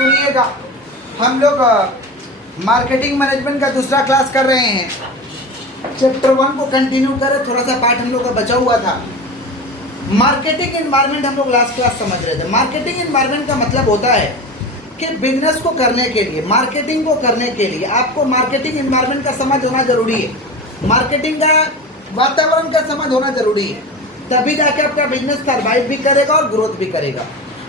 सुनिएगा, हम लोग मार्केटिंग मैनेजमेंट का दूसरा क्लास कर रहे हैं। चैप्टर 1 को कंटिन्यू करें, थोड़ा सा पार्ट हम लोग का बचा हुआ था। मार्केटिंग एनवायरनमेंट हम लोग लास्ट क्लास समझ रहे थे। मार्केटिंग एनवायरनमेंट का मतलब होता है कि बिजनेस को करने के लिए, मार्केटिंग को करने के लिए आपको मार्केटिंग एनवायरनमेंट का समझ होना जरूरी है। मार्केटिंग का वातावरण का समझ होना जरूरी है, तभी जाके आपका बिजनेस सर्वाइव भी करेगा और ग्रोथ भी करेगा।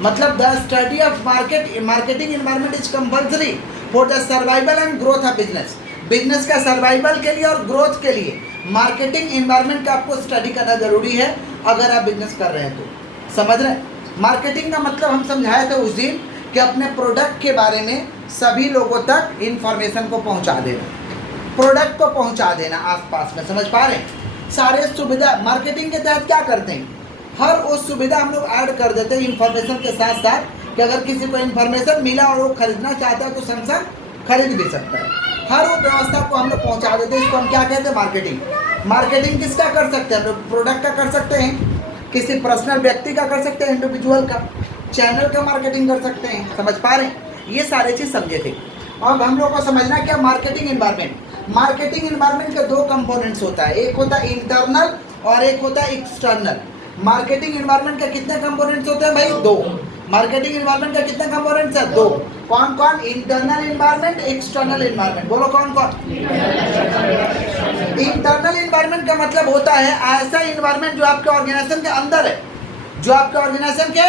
मतलब the study of marketing environment is compulsory for the survival and growth of business. Business का सर्वाइवल के लिए और ग्रोथ के लिए मार्केटिंग एनवायरनमेंट का आपको स्टडी करना जरूरी है अगर आप बिजनेस कर रहे हैं तो। समझ रहे हैं? मार्केटिंग का मतलब हम समझाए थे उस दिन कि अपने प्रोडक्ट के बारे में सभी लोगों तक इंफॉर्मेशन को पहुंचा देना, प्रोडक्ट को पहुंचा देना आसपास में। समझ पा रहे हैं? सारे सुविधा मार्केटिंग के तहत क्या करते हैं, हर वो सुविधा हम लोग ऐड कर देते हैं इंफॉर्मेशन के साथ साथ कि अगर किसी को इंफॉर्मेशन मिला और वो खरीदना चाहता है तो संग संग खरीद भी सकता है। हर वो व्यवस्था को हम लोग पहुंचा देते हैं। इसको हम क्या कहते हैं, मार्केटिंग। मार्केटिंग किसका कर सकते हैं हम लोग, प्रोडक्ट का कर सकते हैं, किसी पर्सनल व्यक्ति का कर सकते हैं, इंडिविजुअल का, चैनल का मार्केटिंग कर सकते हैं। समझ पा रहे हैं? ये सारे चीज़ समझे थे। अब हम लोग को समझना क्या मार्केटिंग एनवायरनमेंट। मार्केटिंग एनवायरनमेंट के दो कंपोनेंट्स होता है, एक होता है इंटरनल और एक होता है एक्सटर्नल। मार्केटिंग एनवायरनमेंट का कितने कंपोनेंट्स होते हैं भाई, दो। मार्केटिंग एनवायरनमेंट का कितने कंपोनेंट्स है, दो। कौन कौन, इंटरनल एनवायरनमेंट, एक्सटर्नल एनवायरनमेंट। बोलो कौन कौन। इंटरनल एनवायरनमेंट का मतलब होता है ऐसा एनवायरनमेंट जो आपके ऑर्गेनाइजेशन के अंदर है, जो आपके ऑर्गेनाइजेशन के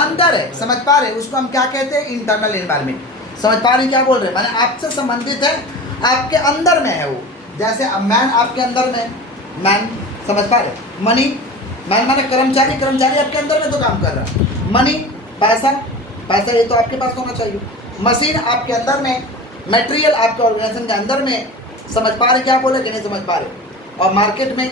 अंदर है। समझ पा रहे हैं? उसको हम क्या कहते हैं, इंटरनल एनवायरनमेंट। समझ पा रहे हैं क्या बोल रहे हैं, माने आपसे संबंधित है, आपके अंदर में है वो। जैसे मैन आपके अंदर में, मैन समझ पा रहे, मनी, मैन माने कर्मचारी, कर्मचारी आपके अंदर में तो काम कर रहा है। मनी पैसा, पैसा ये तो आपके पास होना चाहिए। मशीन आपके अंदर में, मटेरियल आपके ऑर्गेनाइजेशन के अंदर में। समझ पा रहे क्या बोले कि नहीं समझ पा रहे। और मार्केट में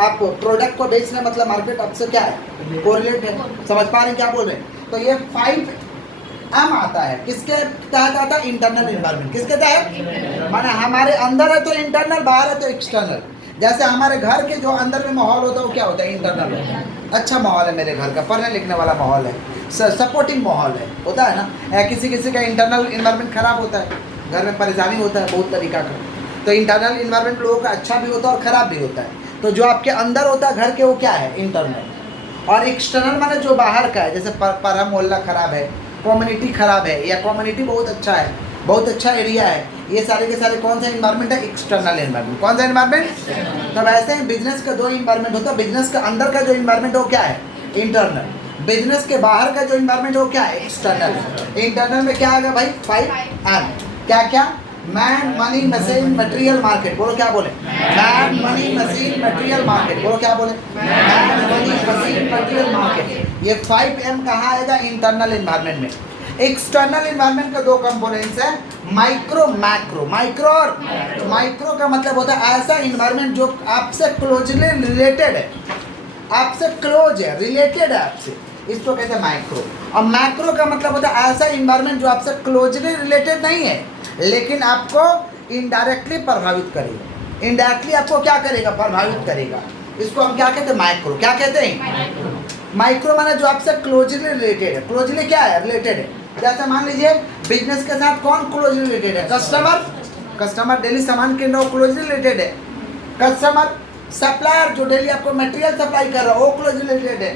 आप प्रोडक्ट को बेचना मतलब मार्केट आपसे क्या है, कोरिलेट है। समझ पा रहे क्या बोल रहे हैं? तो ये 5M आता है, किसके तहत आता है, इंटरनल एनवायरनमेंट। किसके तहत, माने हमारे अंदर है तो इंटरनल, बाहर है तो एक्सटर्नल। जैसे हमारे घर के जो अंदर में माहौल होता है वो क्या होता है, इंटरनल होता है। अच्छा माहौल है मेरे घर का, पढ़ने लिखने वाला माहौल है, सपोर्टिंग माहौल है, होता है ना। किसी किसी का इंटरनल एनवायरनमेंट खराब होता है, घर में परेशानी होता है बहुत तरीका का। तो इंटरनल एनवायरनमेंट लोगों का अच्छा भी होता है और ख़राब भी होता है। तो जो आपके अंदर होता है घर के, वो क्या है, इंटरनल। और एक्सटर्नल माने जो बाहर का है, जैसे पारा मोहल्ला खराब है, कम्युनिटी खराब है, या कम्युनिटी बहुत अच्छा है, बहुत अच्छा एरिया है, ये सारे के सारे कौन सा एनवायरनमेंट है, एक्सटर्नल एनवायरनमेंट। कौन सा एनवायरनमेंट। तब ऐसे ही बिजनेस का दो एनवायरनमेंट होता है। बिजनेस के अंदर का जो एनवायरनमेंट हो क्या है, इंटरनल। बिजनेस के बाहर का जो एनवायरनमेंट हो क्या है, एक्सटर्नल। इंटरनल में क्या आएगा भाई, 5M। क्या क्या, man, money, machine, material, market. बोलो क्या बोले, man, money, machine, material, market. बोलो क्या बोले, man, money, machine, material, market. ये 5M कहाँ आएगा, इंटरनल एनवायरनमेंट में। एक्सटर्नल एनवायरनमेंट के दो कंपोनेंट्स हैं, माइक्रो, मैक्रो। माइक्रो और माइक्रो का मतलब होता है ऐसा एनवायरनमेंट जो आपसे क्लोजली रिलेटेड है, आपसे क्लोज है, रिलेटेड है आपसे, इसको कहते हैं माइक्रो। और मैक्रो का मतलब होता है ऐसा एनवायरनमेंट जो आपसे क्लोजली रिलेटेड नहीं है लेकिन आपको इनडायरेक्टली प्रभावित करेगा। इनडायरेक्टली आपको क्या करेगा, प्रभावित करेगा। इसको हम क्या कहते हैं, माइक्रो। क्या कहते हैं, माइक्रो माने जो आपसे क्लोजली रिलेटेड है। क्लोजली क्या है, रिलेटेड है। जैसे मान लीजिए बिजनेस के साथ कौन क्लोजली रिलेटेड है, कस्टमर। कस्टमर डेली सामान के अंदर क्लोजली रिलेटेड है। कस्टमर, सप्लायर जो डेली आपको मटेरियल सप्लाई कर रहा है वो क्लोजली रिलेटेड है।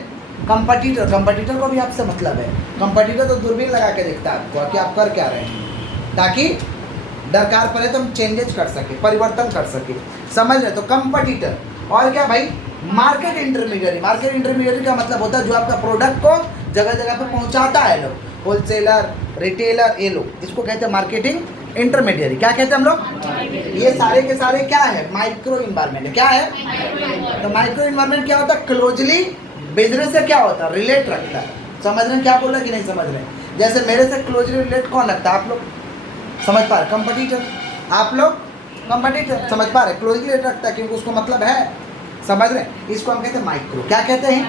कंपटीटर, कंपटीटर को भी आपसे मतलब है। कंपटीटर तो दूरबीन लगा के देखता है आपको कि आप कर क्या रहे हैं, ताकि दरकार पड़े तो हम चेंजेस कर सके, परिवर्तन कर सके। समझ रहे? तो कंपटीटर। और क्या भाई, मार्केट इंटरमीडियरी। मार्केट इंटरमीडियरी का मतलब होता है जो आपका प्रोडक्ट को जगह जगह पे पहुंचाता है लोग, होलसेलर, रिटेलर, ये लोग, इसको कहते हैं मार्केटिंग इंटरमीडियरी। क्या कहते हैं हम लोग, ये सारे के सारे क्या है, माइक्रो इन्वायरमेंट है। क्या है, तो माइक्रो इन्वायरमेंट क्या होता है, क्लोजली बिजनेस से क्या होता है, रिलेट रखता है। समझ रहे हैं क्या बोल रहे कि नहीं समझ रहे? जैसे मेरे से क्लोजली रिलेट कौन रखता है, आप लोग। समझ पा रहे, कंपटीटर। आप लोग कंपटीटर, समझ पा रहे, क्लोजली रिलेट रखता है क्योंकि उसको मतलब है। समझ रहे, इसको हम कहते हैं माइक्रो। क्या कहते हैं,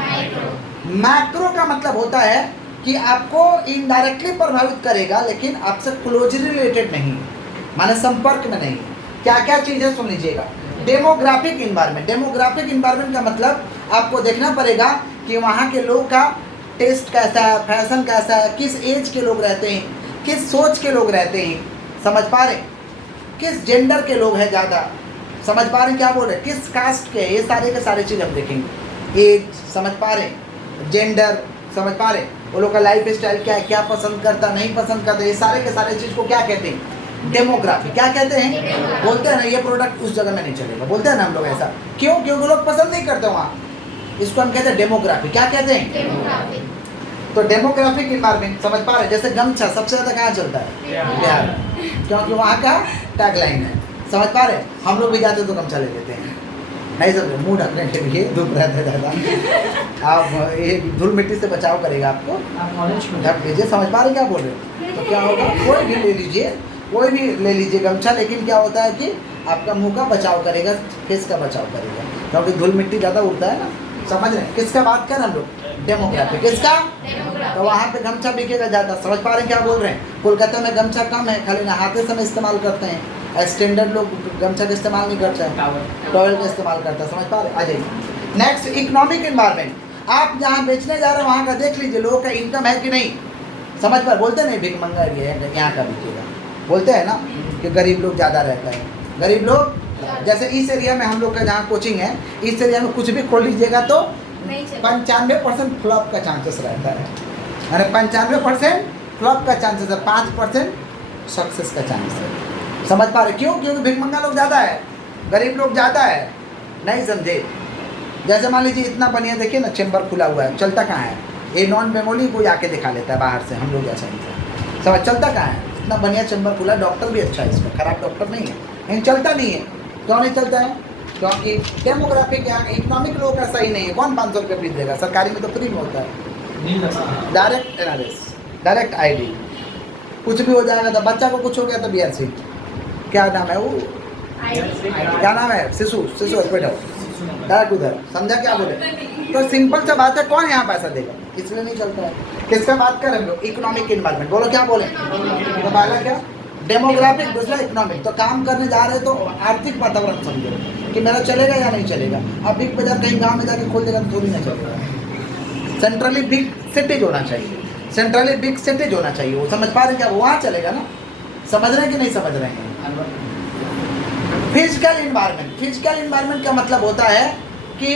मैक्रो का मतलब होता है कि आपको इनडायरेक्टली प्रभावित करेगा लेकिन आपसे क्लोजली रिलेटेड नहीं, माने संपर्क में नहीं। क्या क्या चीज़ें सुन लीजिएगा। Demographic environment. डेमोग्राफिक इन्वायरमेंट का मतलब आपको देखना पड़ेगा कि वहाँ के लोग का टेस्ट कैसा है, फैशन कैसा है, किस एज के लोग रहते हैं, किस सोच के लोग रहते हैं, समझ पा रहे, किस जेंडर के लोग हैं ज़्यादा, समझ पा रहे क्या बोल रहे, किस कास्ट के, ये सारे के सारे चीज़ हम देखेंगे। एज समझ पा रहे, जेंडर समझ पा रहे, वो लोग का लाइफ स्टाइल क्या है, क्या पसंद करता नहीं पसंद करता, ये सारे के सारे चीज़ को क्या कहते हैं, डेमोग्राफी। क्या कहते हैं, बोलते हैं ना ये प्रोडक्ट उस जगह में नहीं चलेगा, बोलते हैं ना हम लोग ऐसा, क्यों, क्योंकि लोग पसंद नहीं करते वहाँ, इसको हम कहते हैं डेमोग्राफी। क्या कहते हैं, तो डेमोग्राफिक इन्वायरमेंट समझ पा रहे। जैसे गमछा सबसे ज़्यादा कहाँ चलता है, बिहार में, क्योंकि वहाँ का टैगलाइन है, समझ पा रहे। हम लोग भी जाते तो गमछा ले लेते हैं, नहीं समझ, मुँह ढकने के लिए, धूप रहता है ज़्यादा, आप ये धूल मिट्टी से बचाव करेगा आपको, ढक लीजिए, समझ पा रहे क्या बोल रहे। तो क्या होगा, कोई भी ले लीजिए, कोई भी ले लीजिए गमछा, लेकिन क्या होता है कि आपका मुंह का बचाव करेगा, फेस का बचाव करेगा, क्योंकि धूल मिट्टी ज़्यादा उड़ता है ना, समझ रहे हैं। किसका बात कर हम लोग, डेमोग्राफी, किसका, तो वहाँ पे गमछा बिकेगा ज़्यादा, समझ पा रहे हैं क्या बोल रहे हैं। कोलकाता में गमछा कम है, खाली नहाते समय इस्तेमाल करते हैं, स्टैंडर्ड लोग गमछा का इस्तेमाल नहीं करते हैं, टॉवल का इस्तेमाल करता है, समझ पा रहे। आ जाइए नेक्स्ट, इकोनॉमिक इन्वायरमेंट। आप जहाँ बेचने जा रहे हैं वहाँ का देख लीजिए लोगों का इनकम है कि नहीं, समझ पर, बोलते नहीं भिख मंगा यहाँ का बिकेगा, बोलते हैं ना कि गरीब लोग ज़्यादा रहता है, गरीब लोग, जैसे इस एरिया में हम लोग का जहाँ कोचिंग है, इस एरिया में कुछ भी खोल लीजिएगा तो 95% फ्लॉप का चांसेस रहता है, यानी 95% फ्लॉप का चांसेस है, 5% सक्सेस का चांसेस है, समझ पा रहे, क्यों, क्योंकि भिख मंगा लोग ज़्यादा है, गरीब लोग ज़्यादा है, नहीं समझे। जैसे मान लीजिए इतना बढ़िया देखिए ना, चैम्बर खुला हुआ है, चलता कहाँ है, ये नॉन बेंगोली कोई आके दिखा लेता है बाहर से, हम लोग जैसा नहीं, समझ, चलता कहाँ है, इतना बढ़िया चैम्बर खुला, डॉक्टर भी अच्छा है इसमें, खराब डॉक्टर नहीं है, लेकिन चलता नहीं है, क्यों नहीं चलता है, क्योंकि डेमोग्राफिक यहाँ इकोनॉमिक लोगों का सही नहीं है। कौन 500 रुपये फीस देगा, सरकारी में तो फ्री में होता है, डायरेक्ट एनालिस, डायरेक्ट आईडी, कुछ भी हो जाएगा, तो बच्चा को कुछ हो गया तो BRC, क्या नाम है वो, क्या नाम है, शिशु हॉस्पिटल, डायरेक्ट उधर, समझा क्या बोले। तो सिंपल सा बात है, कौन यहाँ पैसा देगा, इसलिए नहीं चलता है। किसका बात कर हम लोग, इकोनॉमिक इन्वायरमेंट, बोलो क्या बोले, तो पहला क्या, डेमोग्राफिक, दूसरा इकोनॉमिक। तो काम करने जा रहे तो आर्थिक वातावरण समझो कि मेरा चलेगा या नहीं चलेगा। अब बिग बाजार कहीं गांव में जाके खोल देगा तो थोड़ी ना चलेगा, सेंट्रली बिग सिटीज होना चाहिए, सेंट्रली बिग सिटीज होना चाहिए, वो समझ पा रहे क्या, वहाँ चलेगा ना, समझ रहे हैं कि नहीं समझ रहे हैं। फिजिकल इन्वायरमेंट, फिजिकल इन्वायरमेंट का मतलब होता है कि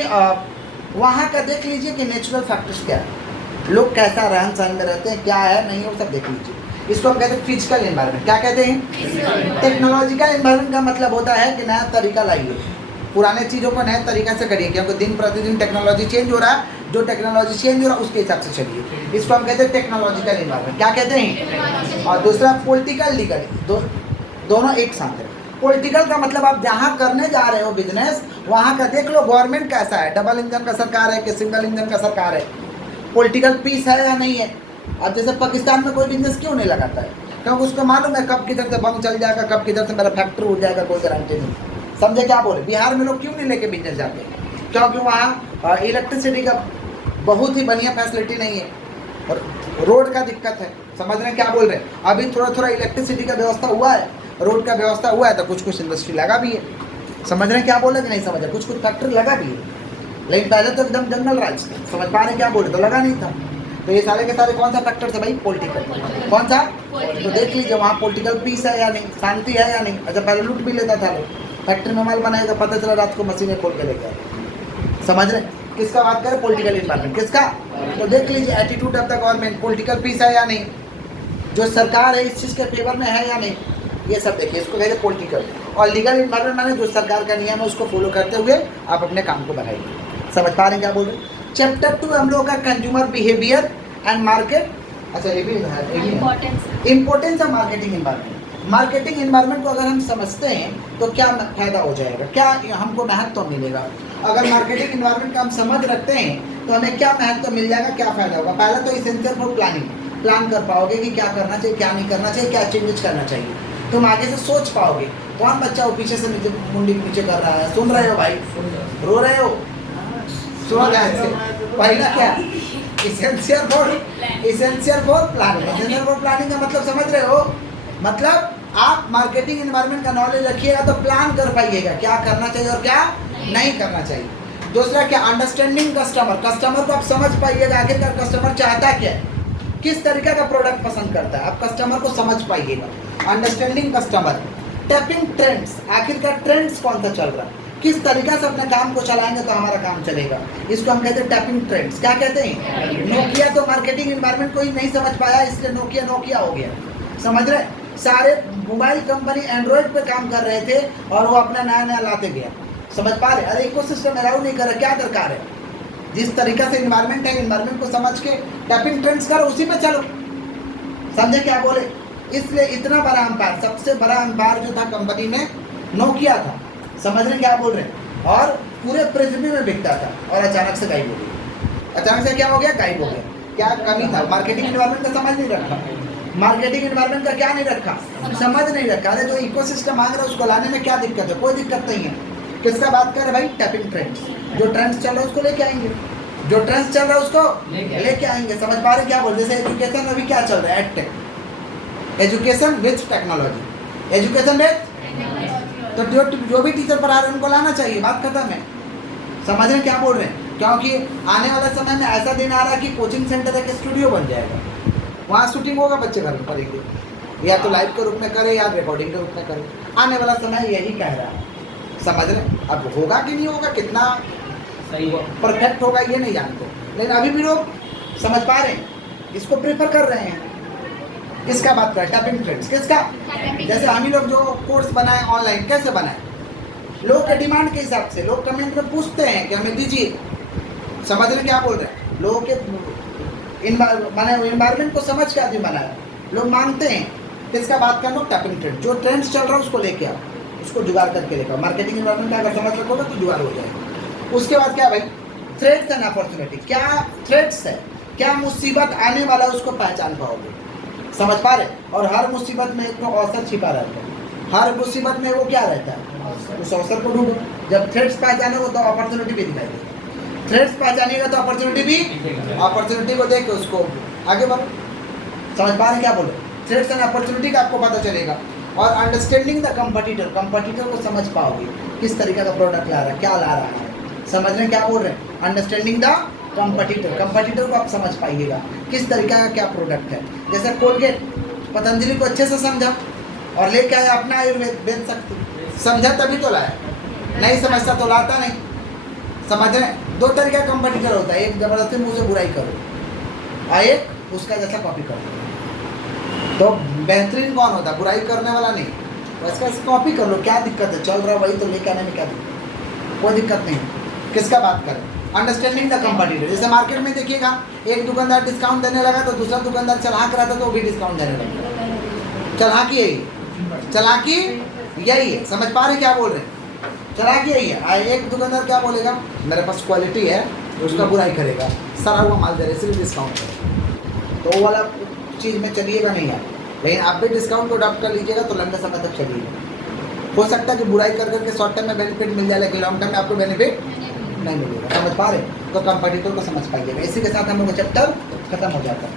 वहाँ का देख लीजिए कि नेचुरल फैक्टर्स क्या है, लोग कैसा रहन सहन में रहते हैं, क्या है नहीं, वो सब देख लीजिए, इसको हम कहते हैं फिजिकल इन्वायरमेंट। क्या कहते हैं, टेक्नोलॉजिकल इन्वायरमेंट का मतलब होता है कि नया तरीका लाइए, पुराने चीज़ों को नए तरीके से करिए, क्योंकि दिन प्रतिदिन टेक्नोलॉजी चेंज हो रहा है, जो टेक्नोलॉजी चेंज हो रहा है उसके हिसाब से चलिए, इसको हम कहते हैं टेक्नोलॉजिकल इन्वायरमेंट। क्या कहते हैं, और दूसरा पॉलिटिकल लीगल, दोनों एक साथ है। पॉलिटिकल का मतलब आप जहाँ करने जा रहे हो बिजनेस, वहाँ का देख लो गवर्नमेंट कैसा है, डबल इंजन का सरकार है कि सिंगल इंजन का सरकार है, पॉलिटिकल पीस है या नहीं है। अब जैसे पाकिस्तान में कोई बिजनेस क्यों नहीं लगाता है, क्योंकि उसको मालूम है कब किधर से बम चल जाएगा, कब किधर से मेरा फैक्ट्री उड़ जाएगा, कोई गारंटी नहीं, समझे क्या बोले। बिहार में लोग क्यों नहीं लेके बिजनेस जाते, क्योंकि वहाँ इलेक्ट्रिसिटी का बहुत ही बढ़िया फैसिलिटी नहीं है, और रोड का दिक्कत है, समझ रहे हैं क्या बोल रहे हैं। अभी थोड़ा थोड़ा इलेक्ट्रिसिटी का व्यवस्था हुआ है, रोड का व्यवस्था हुआ है, तो कुछ कुछ इंडस्ट्री लगा भी है, समझ रहे हैं क्या बोल रहे कि नहीं समझ रहे, कुछ कुछ फैक्ट्री लगा भी है, लेकिन पहले तो एकदम जंगल राज था, समझ पा रहे क्या बोल रहे, तो लगा नहीं था। तो ये सारे के सारे कौन सा फैक्टर थे भाई, पॉलिटिकल, कौन सा, तो देख लीजिए वहाँ पॉलिटिकल पीस है या नहीं, शांति है या नहीं। अच्छा पहले लूट भी लेता था लोग, फैक्ट्री में माल बनाए तो पता चला रात को मशीनें खोल के लेके आए, समझ रहे। किसका बात करें, पॉलिटिकल इन्वायरमेंट, किसका, तो देख लीजिए attitude of the government, political peace है या नहीं, जो सरकार है इस चीज़ के फेवर में है या नहीं, ये सब देखिए, इसको कहते हैं पॉलिटिकल। और लीगल इन्वायरमेंट माने जो सरकार का नियम है उसको फॉलो करते हुए आप अपने काम को बढ़ाइए, समझ पा रहे हैं क्या बोल रहे हैं। चैप्टर 2 हम लोग का कंज्यूमर बिहेवियर एंड मार्केट, अच्छा ये भी importance of marketing environment. Marketing environment को अगर हम समझते हैं तो क्या फायदा हो जाएगा, क्या हमको महत्व मिलेगा। अगर मार्केटिंग इन्वायरमेंट का हम समझ रखते हैं तो हमें क्या महत्व मिल जाएगा, क्या फायदा होगा। पहला तो इसेंशियल फॉर प्लानिंग, प्लान कर पाओगे कि क्या करना चाहिए, क्या नहीं करना चाहिए, क्या चेंजेस करना चाहिए, तुम आगे से सोच पाओगे। कौन बच्चा वो पीछे से नीचे मुंडी नीचे कर रहा है, सुन रहे हो भाई, रो रहे हो, सुनो ध्यान से। पहला क्या, essential for planning. Essential for planning का मतलब समझ रहे हो, मतलब आप मार्केटिंग एनवायरनमेंट का नॉलेज रखिएगा तो प्लान कर पाइएगा क्या करना चाहिए और क्या नहीं करना चाहिए। दूसरा क्या, अंडरस्टैंडिंग कस्टमर, कस्टमर को आप समझ पाइएगा आखिरकार कस्टमर चाहता क्या है, किस तरीके का प्रोडक्ट पसंद करता है। आप कस्टमर को समझ पाइएगा। अंडरस्टैंडिंग कस्टमर, टैपिंग ट्रेंड्स, आखिरकार ट्रेंड्स कौन सा चल रहा है, किस तरीका से अपने काम को चलाएंगे तो हमारा काम चलेगा, इसको हम कहते हैं टैपिंग ट्रेंड्स। क्या कहते हैं? नोकिया तो मार्केटिंग एनवायरनमेंट को ही नहीं समझ पाया, इसलिए नोकिया हो गया। समझ रहे? सारे मोबाइल कंपनी एंड्रॉयड पे काम कर रहे थे और वो अपना नया नया लाते गया। समझ पा रहे? अरे इकोसिस्टम अलाउ नहीं कर रहा, क्या दरकार है? जिस तरीका से एनवायरनमेंट है, एनवायरनमेंट को समझ के टैपिंग ट्रेंड्स करो, उसी पे चलो। समझे क्या बोले? इसलिए इतना बड़ा अंपायर, सबसे बड़ा अंपायर जो था कंपनी में नोकिया था। समझ रहे क्या बोल रहे हैं? और पूरे पृथ्वी में बिकता था और अचानक से गायब हो गया। अचानक से क्या हो गया? गायब हो गया। क्या कमी था? मार्केटिंग एनवायरनमेंट का समझ नहीं रखा। मार्केटिंग एनवायरनमेंट का क्या नहीं रखा? समझ नहीं रखा। अरे जो इकोसिस्टम मांग रहा है उसको लाने में क्या दिक्कत है? कोई दिक्कत नहीं है। किसका बात कर रहे भाई? Tapping trends. जो ट्रेंड्स चल रहा है उसको लेके आएंगे, जो ट्रेंड्स चल रहा है उसको लेके आएंगे। समझ पा रहे क्या बोल? जैसे एजुकेशन अभी क्या चल रहा है? Edtech, education with technology, education with, तो जो भी टीचर पढ़ा रहे हैं उनको लाना चाहिए, बात खत्म है। समझ रहे क्या बोल रहे हैं? क्योंकि आने वाला समय में ऐसा दिन आ रहा है कि कोचिंग सेंटर एक स्टूडियो बन जाएगा, वहाँ शूटिंग होगा, बच्चे घर में पढ़ेंगे, या तो लाइव के रूप में करे या रिकॉर्डिंग के रूप में करे। आने वाला समय यही कह रहा है। समझ रहे? अब होगा कि नहीं होगा, कितना सही परफेक्ट होगा ये नहीं जानते, लेकिन अभी भी लोग समझ पा रहे हैं, इसको प्रेफर कर रहे हैं। किसका बात करें? Tapping trends. किसका? जैसे हम ही लोग जो कोर्स बनाए ऑनलाइन, कैसे बनाए? लोग के डिमांड के हिसाब से। लोग कमेंट में पूछते हैं कि हमें दीजिए। समझ रहे क्या बोल रहे हैं? लोगों के एनवायरनमेंट को समझ के आदमी बनाया, लोग मांगते हैं। किसका बात कर लो? Tapping trend. जो ट्रेंड्स चल रहा है उसको लेके आओ, उसको जुगाड़ करके लेकर आओ। मार्केटिंग एनवायरनमेंट का अगर समझ रखोगे तो जुगाड़ हो जाएगा। उसके बाद क्या भाई? Threats and opportunity. क्या थ्रेट्स है, क्या मुसीबत आने वाला है उसको पहचान पाओगे। समझ पा रहे? और हर मुसीबत में एक तो अवसर छिपा रहता है। हर मुसीबत में वो क्या रहता है? उस अवसर को ढूंढो। जब थ्रेट्स पहचानोगे तो अपॉर्चुनिटी भी दिखाई देगी। थ्रेट्स पहचानेगा तो अपॉर्चुनिटी भी, अपॉर्चुनिटी को देख के उसको आगे बढ़ो। समझ पा रहे क्या बोले? थ्रेट्स एंड अपॉर्चुनिटी का आपको पता चलेगा। और अंडरस्टैंडिंग द कंपटीटर, कंपटीटर को समझ पाओगे, किस तरीके का प्रोडक्ट ला रहा है, क्या ला रहा है। समझ रहे क्या बोल रहे हैं? अंडरस्टैंडिंग द कंपटीटर, कंपटीटर को आप समझ पाइएगा, किस तरीका का क्या प्रोडक्ट है। जैसे कोलगेट, पतंजलि को अच्छे से समझा और लेके आया अपना आयुर्वेद, बेच सकते। समझा तभी तो लाया, नहीं समझता तो लाता नहीं। समझ रहे? दो तरीका का कंपटीटर होता है, एक जबरदस्ती मुँह से बुराई करो और एक उसका जैसा कॉपी करो। तो बेहतरीन कौन होता है? बुराई करने वाला नहीं, तो इसका कॉपी कर लो, क्या दिक्कत है? चल रहा वही तो लेके आने में क्या दिक्कत? कोई दिक्कत नहीं। किसका बात करें? Understanding the competitor. जैसे मार्केट में देखिएगा, एक दुकानदार डिस्काउंट देने लगा तो दूसरा दुकानदार चलाक रहा था तो वो भी डिस्काउंट देने लगा। चलाकी यही, चलाकी यही है। समझ पा रहे क्या बोल रहे हैं? चलाकी यही है। एक दुकानदार क्या बोलेगा? मेरे पास क्वालिटी है, उसका बुराई करेगा, सड़ा हुआ माल दे रहे इसलिए डिस्काउंट करेगा। तो वो वाला चीज़ में चलिएगा नहीं आप, लेकिन आप भी डिस्काउंट को अडॉप्ट कर लीजिएगा तो लंबे समय तक चलिएगा। हो सकता है कि बुराई कर करके शॉर्ट टर्म में बेनिफिट मिल जाए, लेकिन लॉन्ग टर्म में आपको बेनिफिट नहीं मिलेगा। समझ पा रहे? तो कंपटीटर को समझ पाइएगा। इसी के साथ हम लोग का चैप्टर खत्म हो जाता है।